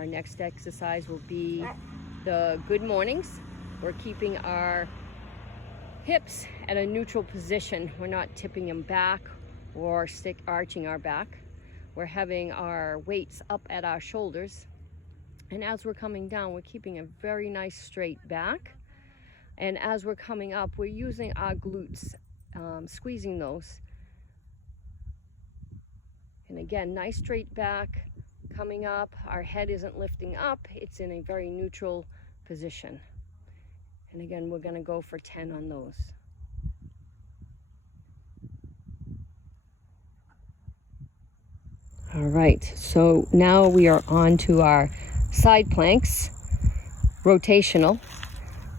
Our next exercise will be the good mornings. We're keeping our hips at a neutral position. We're not tipping them back or arching our back. We're having our weights up at our shoulders. And as we're coming down, we're keeping a very nice straight back. And as we're coming up, we're using our glutes, squeezing those. And again, nice straight back, coming up. Our head isn't lifting up. It's in a very neutral position. And again, we're gonna go for 10 on those. All right, so now we are on to our side planks, rotational.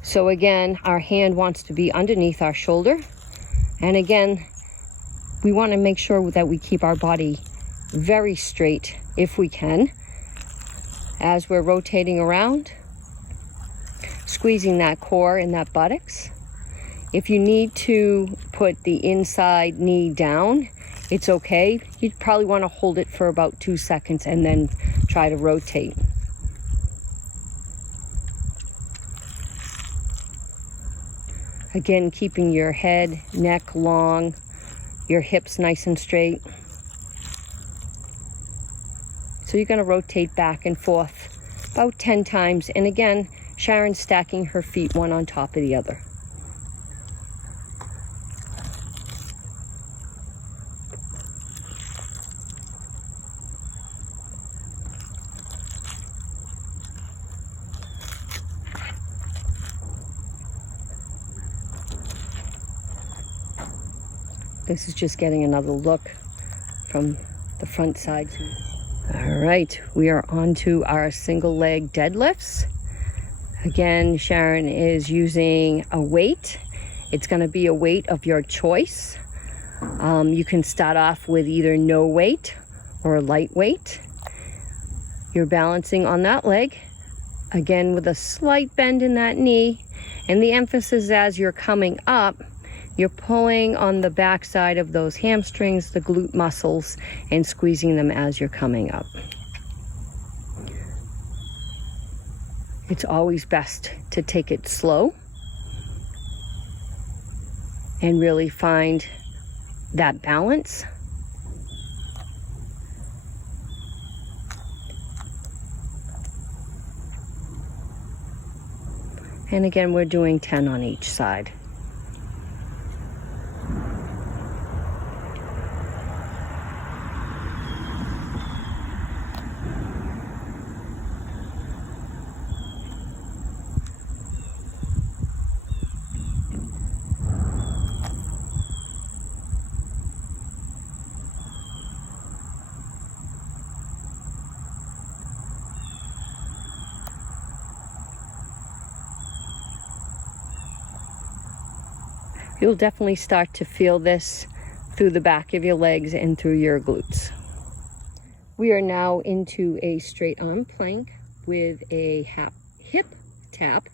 So again, our hand wants to be underneath our shoulder. And again, we want to make sure that we keep our body very straight if we can. As we're rotating around, squeezing that core and that buttocks. If you need to put the inside knee down, it's okay. You'd probably want to hold it for about 2 seconds and then try to rotate. Again, keeping your head, neck long, your hips nice and straight. So you're going to rotate back and forth about 10 times. And again, Sharon's stacking her feet one on top of the other. This is just getting another look from the front side. All right, we are on to our single leg deadlifts. Again, Sharon is using a weight. It's going to be a weight of your choice. You can start off with either no weight or a light weight. You're balancing on that leg, again with a slight bend in that knee, and the emphasis as you're coming up, you're pulling on the back side of those hamstrings, the glute muscles, and squeezing them as you're coming up. It's always best to take it slow and really find that balance. And again, we're doing 10 on each side. You'll definitely start to feel this through the back of your legs and through your glutes. We are now into a straight arm plank with a hip tap.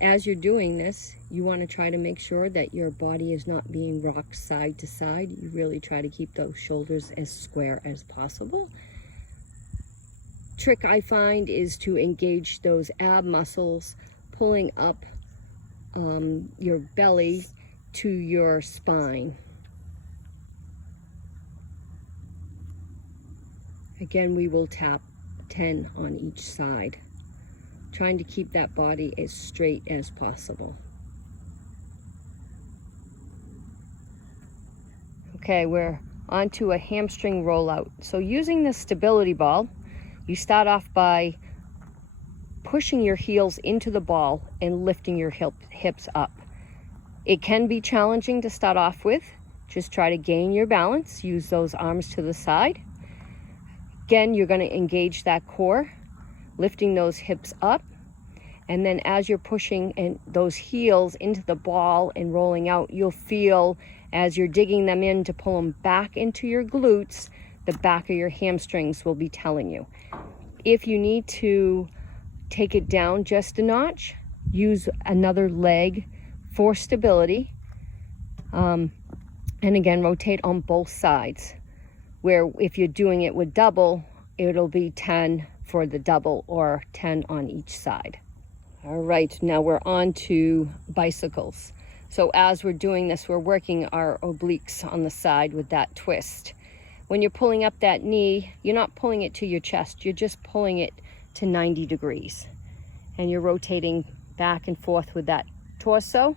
As you're doing this, you want to try to make sure that your body is not being rocked side to side. You really try to keep those shoulders as square as possible. Trick I find is to engage those ab muscles, pulling up your belly to your spine. Again, we will tap 10 on each side, trying to keep that body as straight as possible. Okay, we're onto a hamstring rollout. So using the stability ball, you start off by pushing your heels into the ball and lifting your hips up. It can be challenging to start off with. Just try to gain your balance. Use those arms to the side. Again, you're going to engage that core, lifting those hips up. And then as you're pushing those heels into the ball and rolling out, you'll feel as you're digging them in to pull them back into your glutes, the back of your hamstrings will be telling you. If you need to take it down just a notch, use another leg for stability. And again, rotate on both sides, where if you're doing it with double, it'll be 10, for the double or 10 on each side. All right, now we're on to bicycles. So as we're doing this, we're working our obliques on the side with that twist. When you're pulling up that knee, you're not pulling it to your chest, you're just pulling it to 90 degrees. And you're rotating back and forth with that torso.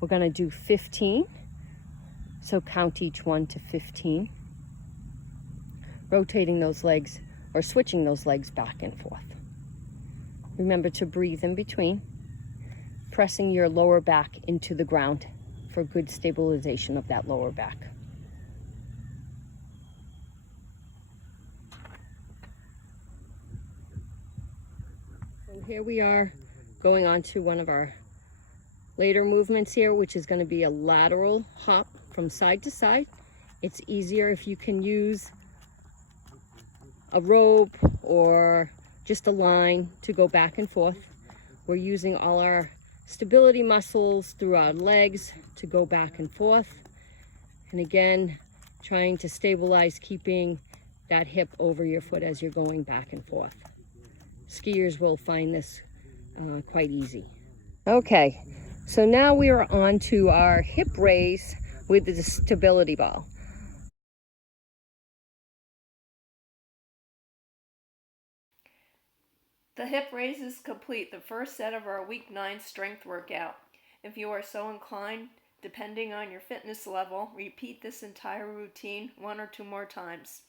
We're gonna do 15. So count each one to 15. Rotating those legs or switching those legs back and forth. Remember to breathe in between, pressing your lower back into the ground for good stabilization of that lower back. So here we are going on to one of our later movements here, which is going to be a lateral hop from side to side. It's easier if you can use a rope or just a line to go back and forth. We're using all our stability muscles through our legs to go back and forth. And again, trying to stabilize, keeping that hip over your foot as you're going back and forth. Skiers will find this quite easy. Okay, so now we are on to our hip raise with the stability ball. The hip raises complete the first set of our week 9 strength workout. If you are so inclined, depending on your fitness level, repeat this entire routine 1 or 2 more times.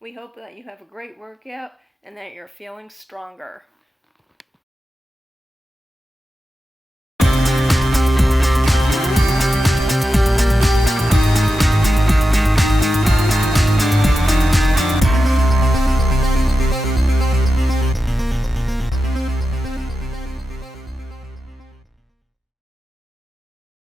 We hope that you have a great workout and that you're feeling stronger.